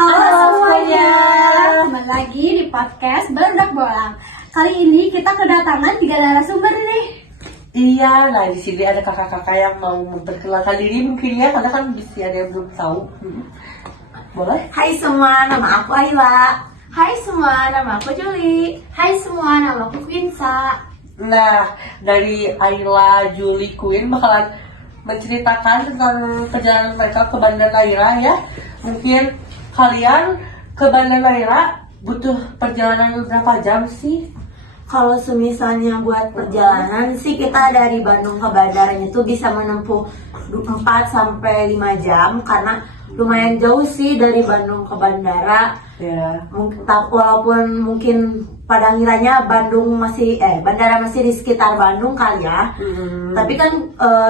Halo semuanya, kembali lagi di podcast Barudak Bolang. Kali ini kita kedatangan 3 narasumber nih. Iya, nah di sini ada kakak-kakak yang mau memperkenalkan diri mungkin ya, karena kan bisa ada yang belum tahu. Boleh? Hai semua, nama aku Ayla. Hai semua, nama aku Juli. Hai semua, nama aku Quinsa. Nah, dari Ayla, Juli, Queen bakalan menceritakan tentang perjalanan mereka ke Banda Neira ya. Mungkin kalian ke Banda Neira butuh perjalanan berapa jam sih? Kalau semisalnya buat perjalanan sih kita dari Bandung ke Bandaranya itu bisa menempuh 4 sampai 5 jam karena lumayan jauh sih dari Bandung ke bandara. Ya. Walaupun mungkin pada ngiranya bandara masih di sekitar Bandung kali ya. Tapi kan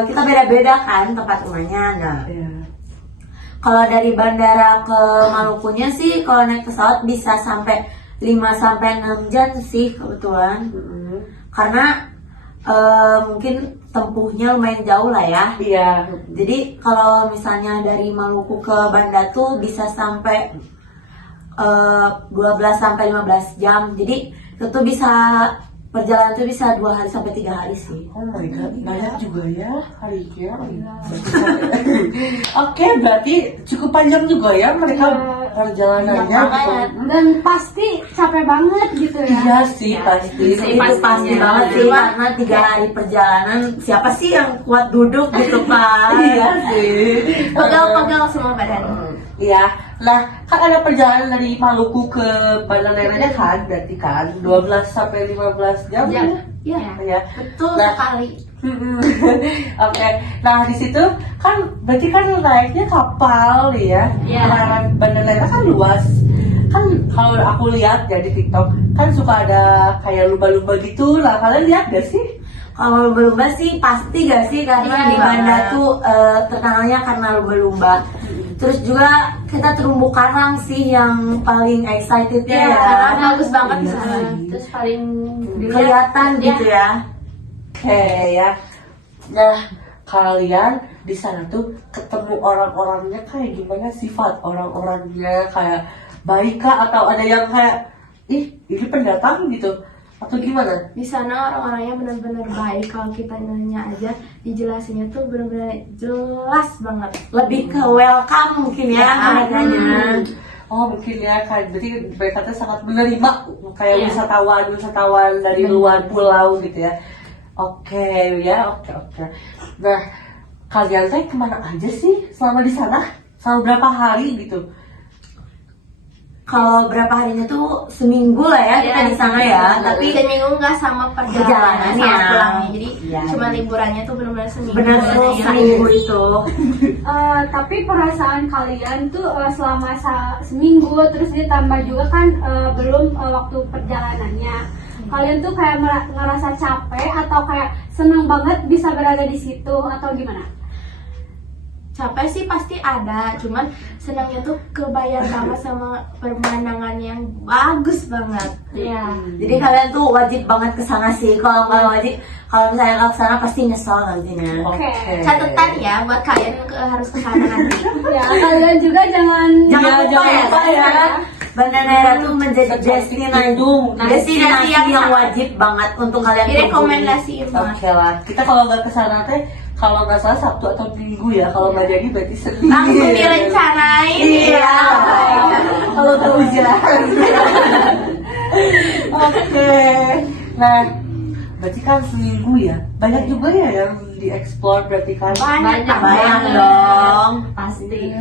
kita beda-beda kan tempat rumahnya. Nah, Ya. kalau dari bandara ke Malukunya sih kalau naik pesawat bisa sampai 5 sampai 6 jam sih kebetulan. Karena mungkin tempuhnya lumayan jauh lah ya. Iya. Jadi kalau misalnya dari Maluku ke Banda tuh bisa sampai 12 sampai 15 jam. Jadi itu bisa perjalanan tuh bisa 2 hari sampai 3 hari sih. Oh my god, banyak juga ya harinya. Oke, berarti cukup panjang juga ya mereka perjalanannya. Dan pasti capek banget gitu ya. Iya sih, pasti. Itu pasti banget sih karena 3 hari perjalanan siapa sih yang kuat duduk gitu kan? Iya sih. Pegal-pegal semua badan. Iya, nah kan ada perjalanan dari Maluku ke Banda Neiranya kan, berarti kan 12 sampai 15 jam. Iya. Ya. Betul Nah, sekali. Oke, nah di situ kan berarti kan naiknya kapal ya. Iya. Karena Banda Neira kan luas. Kan kalau aku lihat ya di TikTok kan suka ada kayak lumba-lumba gitu lah. Kalian lihat gak sih? Kalau lumba-lumba sih pasti gak sih karena Iya. di Banda tuh terkenalnya karena lumba-lumba. Terus juga kita terumbu karang sih yang paling excitednya Iya, ya. karena bagus banget di sana. Terus paling Kelihatan gitu ya. Oke ya. Nah, kalian di sana tuh ketemu orang-orangnya kayak gimana sifat orang-orangnya, kayak baik kah atau ada yang kayak ini pendatang gitu atau gimana? Di sana orang-orangnya benar-benar baik. Kalau kita nanya aja dijelasinnya tuh benar-benar jelas banget. Lebih ke welcome mungkin ya mereka-nya. Oh mungkin ya kan, berarti mereka tuh sangat menerima kayak wisatawan dari luar pulau gitu ya. Oke ya, oke. Nah, kalian teh kemana aja sih selama di sana? Selama berapa hari gitu? Kalau berapa harinya tuh seminggu lah ya kita di sana ya. Tapi Tapi seminggu nggak sama perjalanannya Perjalanannya. sama pulangnya. Jadi Iya. cuma liburannya tuh benar-benar seminggu. benar tuh seminggu itu. Tapi perasaan kalian tuh selama seminggu terus ditambah juga kan belum waktu perjalanannya. Kalian tuh kayak ngerasa capek atau kayak senang banget bisa berada di situ atau gimana? Capek sih pasti ada, cuman senangnya tuh kebayang banget sama pemandangan yang bagus banget. Iya. Jadi kalian tuh wajib banget ke sana sih. Kalau nggak wajib, kalau misalnya nggak ke sana pasti nyesel nantinya. Oke. Catatan ya buat kalian harus ke sana nanti. Ya, kalian juga jangan Jangan lupa ya. Banda Neira tuh menjadi destinasi yang wajib banget untuk kalian Direkomendasiin banget. Oke lah, kita kalau nggak ke sana teh kalau nggak salah Sabtu atau Minggu ya, kalau nggak jadi berarti Senin. Langsung direncanain. Iya. Kalau kehujanan. Oke. Nah, berarti kan seminggu ya. Banyak juga ya yang dieksplor berarti kan. Banyak Bayang dong. Pasti.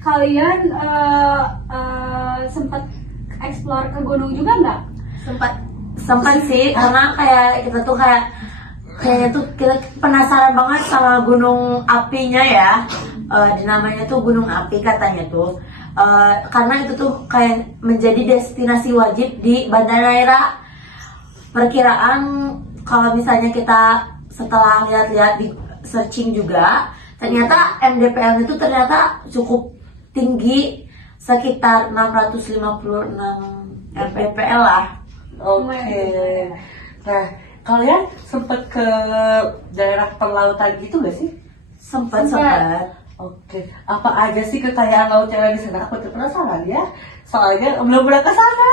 kalian sempat explore ke gunung juga nggak? Sempat sih karena kayak kita tuh kayaknya tuh kita penasaran banget sama gunung apinya ya. Namanya tuh gunung api katanya tuh. Karena itu tuh kayak menjadi destinasi wajib di Banda Neira. Perkiraan kalau misalnya kita setelah lihat-lihat di searching juga, ternyata MDPL itu ternyata cukup tinggi, sekitar 656 mdpl lah. Oke. Nah, kalian sempet ke daerah perlautan gitu gak sih? Sempat. Oke, apa aja sih kekayaan laut yang ada di sana? Aku tuh penasaran ya. Soalnya belum pernah ke sana.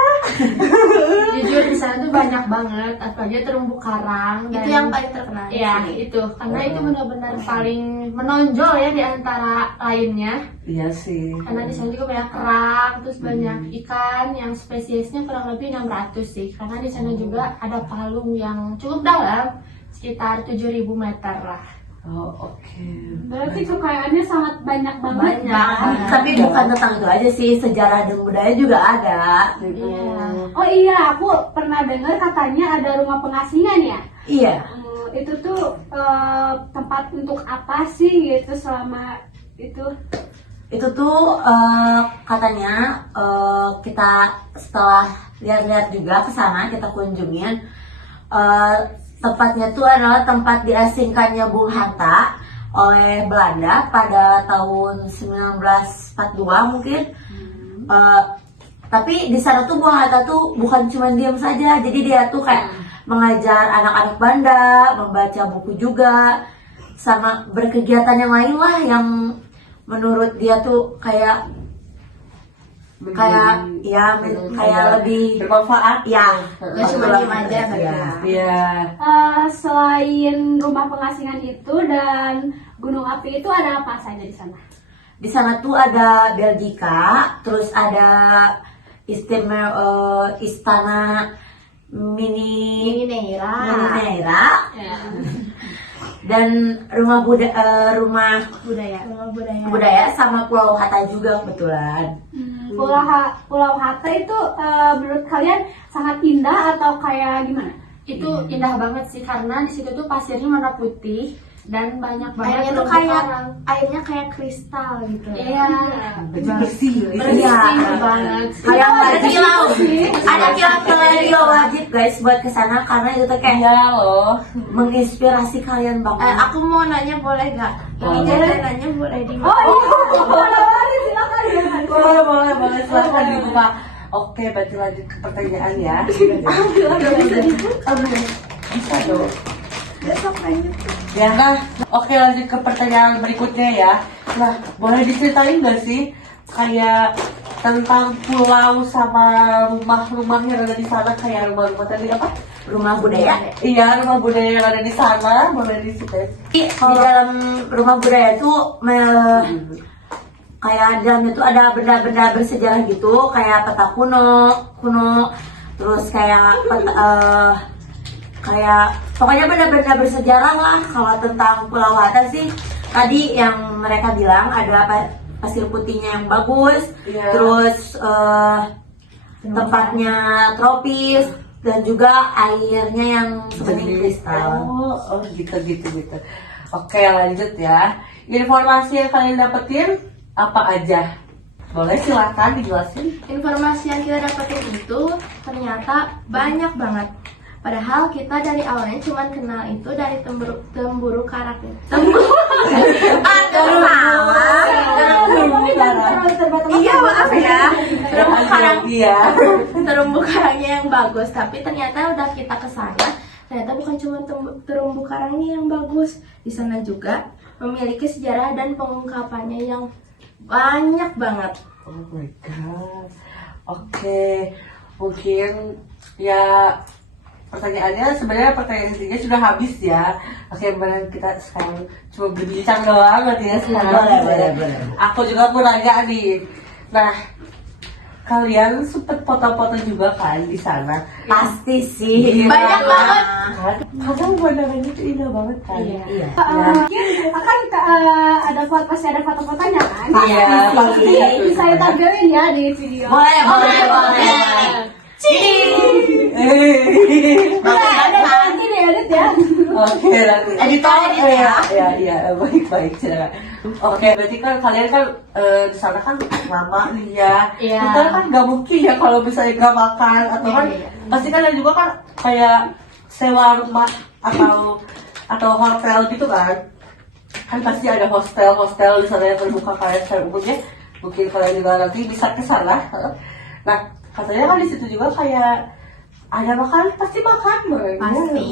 Jujur di sana tuh banyak banget, apalagi terumbu karang. Itu yang paling terkenal. ya itu, karena itu benar-benar paling menonjol ya di antara lainnya. Iya sih. Karena di sana juga banyak kerang, terus banyak ikan yang spesiesnya kurang lebih 600 sih. Karena di sana juga ada palung yang cukup dalam, sekitar 7.000 meter lah. Oh, oke. Berarti kekayaannya sangat banyak banget. Banyak. Tapi bukan tentang itu aja sih, sejarah dan budaya juga ada. Iya. Oh iya, aku pernah dengar katanya ada rumah pengasingan ya. Iya. Itu tuh tempat untuk apa sih gitu selama itu? Itu tuh katanya kita setelah lihat-lihat juga ke sana, kita kunjungin, tempatnya tuh adalah tempat diasingkannya Bung Hatta oleh Belanda pada tahun 1942 mungkin. Tapi di sana tuh Bung Hatta tuh bukan cuma diam saja, jadi dia tuh kayak mengajar anak-anak Banda, membaca buku juga, sama berkegiatan yang lain lah yang menurut dia tuh kayak lebih bermanfaat. ya Nggak cuma diem aja, ya. Iya. Selain rumah pengasingan itu dan gunung api itu ada apa saja di sana? Di sana tuh ada Belgika, terus ada istana mini Neira, dan rumah budaya. budaya sama Pulau Hatta juga kebetulan. Pulau Hatta itu menurut kalian sangat indah atau kayak gimana? Itu indah banget sih, karena di situ tuh pasirnya warna putih dan banyak banget Airnya tuh terumbu kayak karang. airnya kayak kristal gitu. Iya, Bersih. bersih Iya. banget. Kayak ada ada kilau, sih. ada kilau wajib guys buat kesana karena itu tuh kayak Iya loh. menginspirasi kalian banget. Aku mau nanya boleh gak? Ini Boleh. jajanannya boleh di Oh iya, boleh silakan ya. Boleh, silakan di rumah. Oke, berarti lanjut ke pertanyaan ya. Bisa dong. besok lanjut. Ya, nah, oke lanjut ke pertanyaan berikutnya ya. Nah, boleh diceritain nggak sih kayak tentang pulau sama rumah-rumah yang ada di sana, kayak rumah-rumah tadi apa? Rumah budaya. Iya, rumah budaya yang ada di sana, boleh diceritain. Di dalam rumah budaya tuh kayak di dalamnya tuh ada benda-benda bersejarah gitu, kayak peta kuno, terus kayak kayak pokoknya benda-benda bersejarah lah. Kalau tentang Pulau Hatta sih tadi yang mereka bilang ada pasir putihnya yang bagus, Iya. terus tempatnya tropis dan juga airnya yang sebening kristal. Oh, gitu. Oke, lanjut ya. Informasi yang kalian dapetin apa aja? Boleh silakan dijelasin. Informasi yang kita dapetin itu ternyata banyak banget. Padahal kita dari awalnya cuma kenal itu dari Temburu Karang. Iya maaf ya. Terumbu karang, Iya. terumbu karangnya yang bagus. Tapi ternyata udah kita kesana, ternyata bukan cuma terumbu karangnya yang bagus. Di sana juga memiliki sejarah dan pengungkapannya yang banyak banget. Oh my god. Oke, mungkin ya pertanyaannya sebenarnya pertanyaan ketiga sudah habis ya. Oke, benar kita sekarang cuma berbincang doang berarti ya sekarang. Boleh. Aku juga mau nanya nih. Nah, kalian sempet foto-foto juga kan di sana? Pasti sih. Banyak banget. Kadang pemandangannya itu indah banget kan? Iya. Mungkin kan ada pasti ada foto-fotonya kan? Iya, pasti. Bisa ditampilin ya di video. Boleh. Ada nanti diedit ya. Oke, nanti. Editor ya. Iya, baik. Oke, berarti kan kalian kan di sana kan lama nih ya. Iya. Kita kan nggak mungkin ya kalau misalnya nggak makan atau kan pasti kan ada juga kan kayak sewa rumah atau hotel gitu kan. Kan pasti ada hostel di sana yang terbuka kalian secara umumnya. Mungkin kalian juga nanti bisa ke sana. Nah, katanya kan di situ juga kayak ada makanan pasti makan banget. Pasti.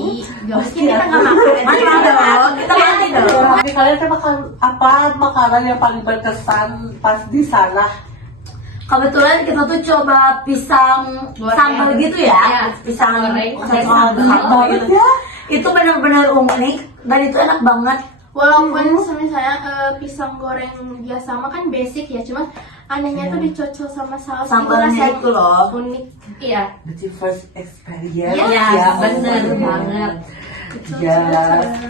Gak mungkin Pasti kita ya. nggak makan. Mati dong, kita mati dong. Tapi kalian tuh makan apa makanan yang paling berkesan pas di sana? Kebetulan kita tuh coba pisang Goreng. sambal gitu ya, Ya, pisang goreng. pakai sambal Banget gitu. ya. Itu benar-benar unik dan itu enak banget. Walaupun misalnya pisang goreng biasa mah kan basic ya, cuma anehnya tuh dicocol sama saus Sambalnya rasanya itu loh. unik. Iya. Berarti first experience Iya, ya, bener oh, banget. Ya,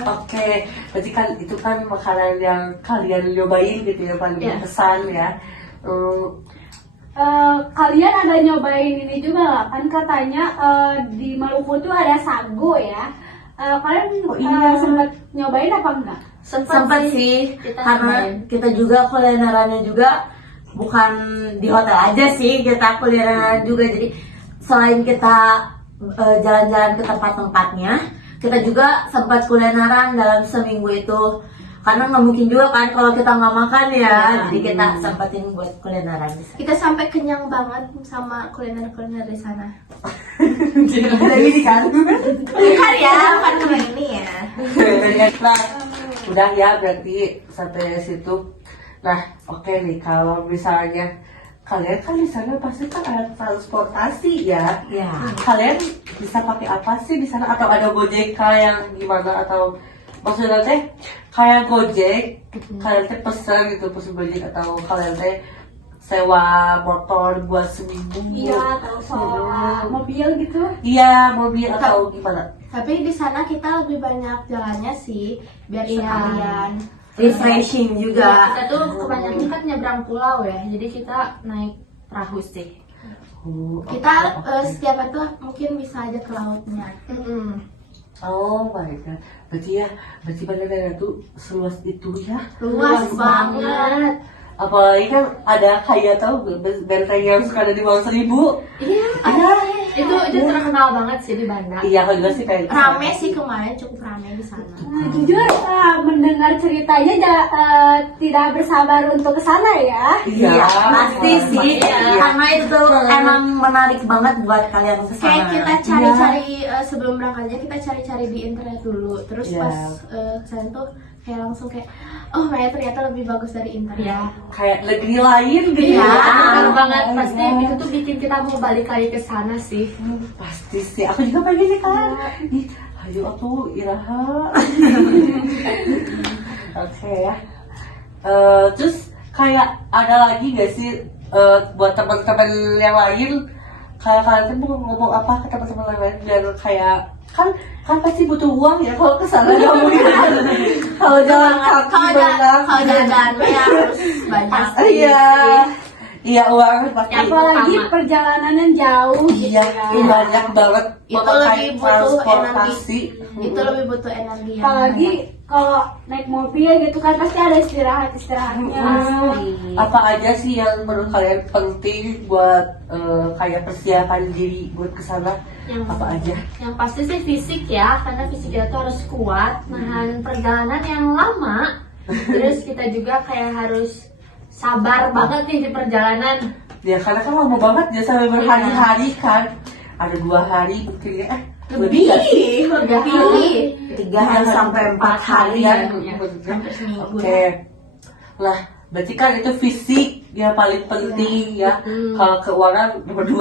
oke. Berarti kan itu kan makanan yang kalian nyobain gitu ya, paling Iya. berkesan ya. Kalian ada nyobain ini juga nggak? Kan katanya di Maluku tuh ada sago ya. Kalian sempat nyobain apa enggak? Sempat sih, kita karena nyobain. kita juga kulinerannya juga bukan di hotel aja sih, kita kulineran juga. Jadi selain kita jalan-jalan ke tempat-tempatnya, kita juga sempat kulineran dalam seminggu itu. Karena nggak mungkin juga kan kalau kita nggak makan ya, jadi kita sempatin buat kulineran di sana. Kita sampai kenyang banget sama kuliner-kuliner di sana. Udah ini kan. Bukan ya, bukan karena ini ya. Nah, udah ya berarti sampai situ. Nah, oke nih kalau misalnya kalian kan di sana pasti kan ada transportasi ya. Ya. Kalian bisa pakai apa sih di sana atau ada Gojek yang gimana atau maksudnya teh kayak Gojek kalian teh pesen Gojek atau kalian teh sewa motor buat seminggu? Iya, atau soal mobil gitu. Iya, mobil atau gimana? Tapi di sana kita lebih banyak jalannya sih, biar sekalian. Refreshing juga. Kita tuh kebanyakan kan nyebrang pulau ya, jadi kita naik perahu sih. Kita setiap itu mungkin bisa aja ke lautnya. Oh my god, berarti benar-benar tuh seluas itu ya. Luas banget. Apalagi kan ada kayak tahu benteng yang suka ada di bawah 1000. Iya, itu terkenal banget sih di Banda. Iya, aku juga sih kayak Rame sih kemarin, cukup rame di sana. Jujur mendengar ceritanya tidak bersabar untuk ke sana ya. Iya, pasti sih. Karena itu emang menarik banget buat kalian ke Kayak sana. kita cari-cari sebelum berangkatnya kita cari-cari di internet dulu. Terus Iya. pas kesana tuh kayak langsung kayak oh my ternyata lebih bagus dari internet. kayak negeri lain gitu Iya, ya. benar banget. Pasti itu tuh bikin kita mau balik lagi ke sana sih. Pasti sih, aku juga pengen nih kan. Ih, ayo aku Iraha. Oke ya. Terus kayak ada lagi gak sih buat teman-teman yang lain kayak kalian tuh mau ngomong apa ke teman-teman yang lain biar kayak kan pasti butuh uang ya kalau kesana nggak mungkin kalau jalan kaki Kalau jalan ya harus banyak. iya uang pasti Apalagi utama. perjalanannya jauh gitu iya ya. banyak banget Itu memakai lebih butuh transportasi. Itu lebih butuh energi yang Apalagi banyak. kalau naik mobil gitu kan pasti ada istirahatnya. Apa aja sih yang menurut kalian penting buat kayak persiapan diri buat kesana? Yang Apa aja? Yang pasti sih fisik ya, karena fisik kita tuh harus kuat, nahan perjalanan yang lama. Terus kita juga kayak harus sabar banget nih di perjalanan. Ya karena kan lama banget ya sampai berhari-hari kan. Ada 2 hari mungkin ya. Lebih nggak sih? Lebih. 3 hari sampai 4 hari ya. Hampir seminggu. Oke. Lah, berarti kan itu fisik yang paling penting ya. Kalau keuangan nomor 2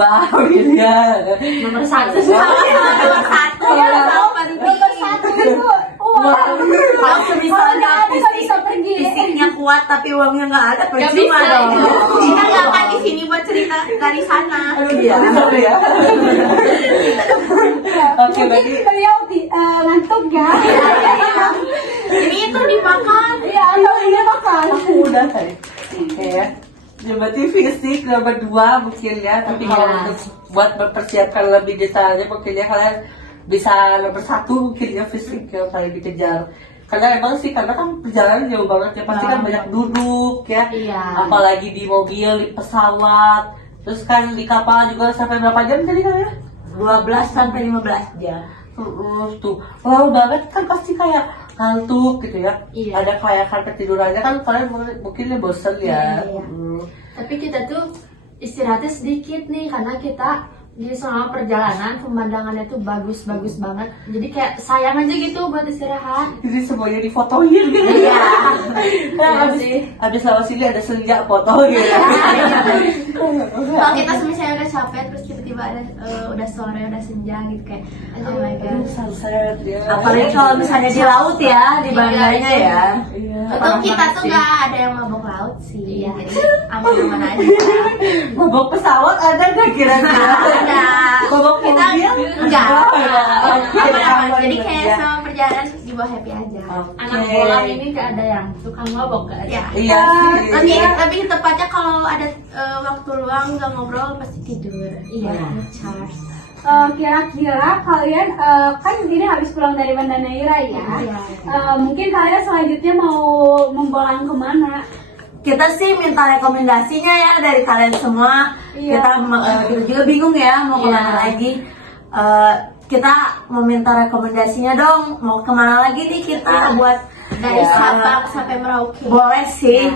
gitu ya. Nomor 1 Nomor satu yang tahu penting. Satu itu uang. Kalau misalnya Kalau nggak ada, nggak bisa pergi. fisiknya kuat tapi uangnya nggak ada, percuma bisa, dong. Kita nggak akan di sini buat cerita dari sana. Iya. Betul ya. Oke, berarti Mungkin beliau ngantuk ya. Ini itu dimakan. Iya, atau ini makan. aku udah tadi. Oke ya. Ya berarti fisik nomor 2 mungkin ya. Tapi kalau Iya. untuk buat mempersiapkan lebih detailnya mungkin ya kalian bisa nomor 1 mungkin ya fisik yang paling dikejar. Karena emang sih karena kan perjalanan jauh banget ya pasti kan banyak duduk ya. Iya. Apalagi di mobil, di pesawat. Terus kan di kapal juga sampai berapa jam tadi kan ya? 12 sampai 15 jam. Tuh lama banget kan pasti kayak ngantuk gitu ya. Iya. Ada kayak karpet tidurannya kan kalian mungkin ya bosen ya. Tapi kita tuh istirahatnya sedikit nih, karena kita di selama perjalanan pemandangannya tuh bagus-bagus banget. Jadi kayak sayang aja gitu buat istirahat. Jadi semuanya difotoin gitu. Iya. Nah, habis lewat sini ada senja foto gitu. Kalau kita misalnya udah capek terus tiba-tiba ada udah sore udah senja gitu kayak oh my god. Sunset ya. Apalagi kalau misalnya di laut ya, di bandanya ya. Iya. Untung kita tuh nggak ada yang mabok laut sih, jadi aman-aman aja. Mabok pesawat ada nggak kira-kira? Ada. Mabok Kita mobil? enggak. Oke, Aman-aman. aman Jadi ya. kayak sama perjalanan dibawa happy aja. Anak bola ini gak ada yang suka mabok kan? Ya. Iya sih. Lebih tepatnya kalau ada waktu luang nggak ngobrol pasti tidur. Iya. Charge. Kira-kira kalian kan ini habis pulang dari Banda Neira ya. Iya. Mungkin kalian selanjutnya mau membolang kemana? Kita sih minta rekomendasinya ya dari kalian semua. Iya. Kita juga bingung ya mau kemana lagi. Kita mau minta rekomendasinya dong. Mau kemana lagi nih kita buat Dari Sabang sampai Merauke. boleh sih.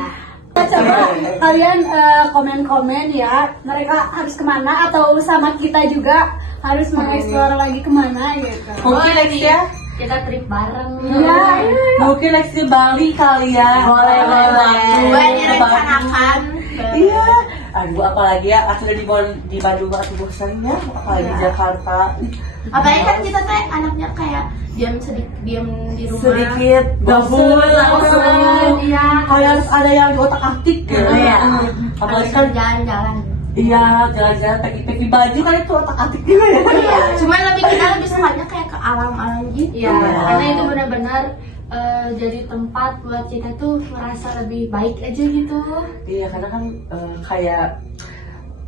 Coba kalian komen-komen ya, mereka harus kemana atau sama kita juga harus mengeksplor lagi kemana gitu. Mungkin next ya. Kita trip bareng. Iya. Mungkin next di Bali kali ya. Boleh. Banyak rencanakan. Iya. Aduh, apalagi ya, aku udah di Bandung aku bosan ya, apalagi di Jakarta. Apalagi kan kita tuh anaknya kayak diam di rumah. Sedikit gabut langsung. Iya. Kayak harus ada yang di otak atik gitu. Iya. Apalagi Harus kan, jalan-jalan. iya, jalan-jalan pagi-pagi baju kan itu otak atik juga ya. Iya. Cuman kita lebih sukanya kayak ke alam-alam gitu. Iya, karena itu benar-benar jadi tempat buat kita tuh merasa lebih baik aja gitu. Iya, karena kan kayak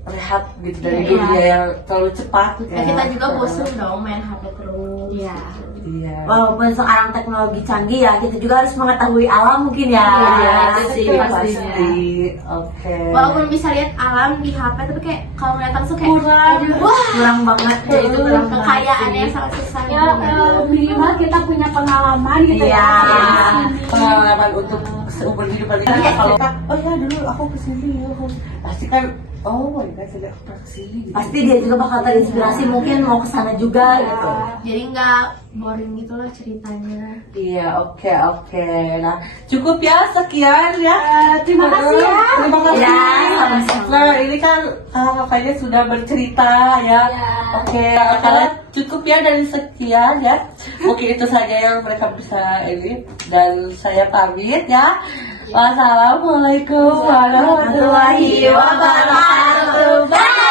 rehat gitu dari Iya. dunia yang terlalu cepat. Ya, kita juga bosan dong main HP terus. Iya. Iya. Walaupun sekarang teknologi canggih ya, kita juga harus mengetahui alam mungkin ya. Iya, itu sih Iya, pastinya. pasti. Oke. Walaupun bisa lihat alam di HP tapi kayak kalau ngeliat langsung kayak Kurang. aduh, wah Kurang banget. Ya, itu kurang kekayaan yang sangat besar. Ya minimal kita punya pengalaman gitu Iya. ya. Pengalaman untuk seumur hidup kali ya. Kalau oh ya dulu aku kesini ya, pasti kan oh my god saya pernah kesini. Gitu. Pasti dia juga bakal terinspirasi mungkin mau ke sana juga gitu. Jadi nggak boring gitu lah ceritanya. Iya, oke. Nah, cukup ya, sekian ya. Terima kasih ya. Terima kasih. Ya, sama-sama. Nah, ini kan kakaknya sudah bercerita ya. Oke, kalian cukup ya dari sekian ya. Mungkin itu saja yang mereka bisa ini. Dan saya pamit ya. Wassalamualaikum warahmatullahi wabarakatuh. Bye.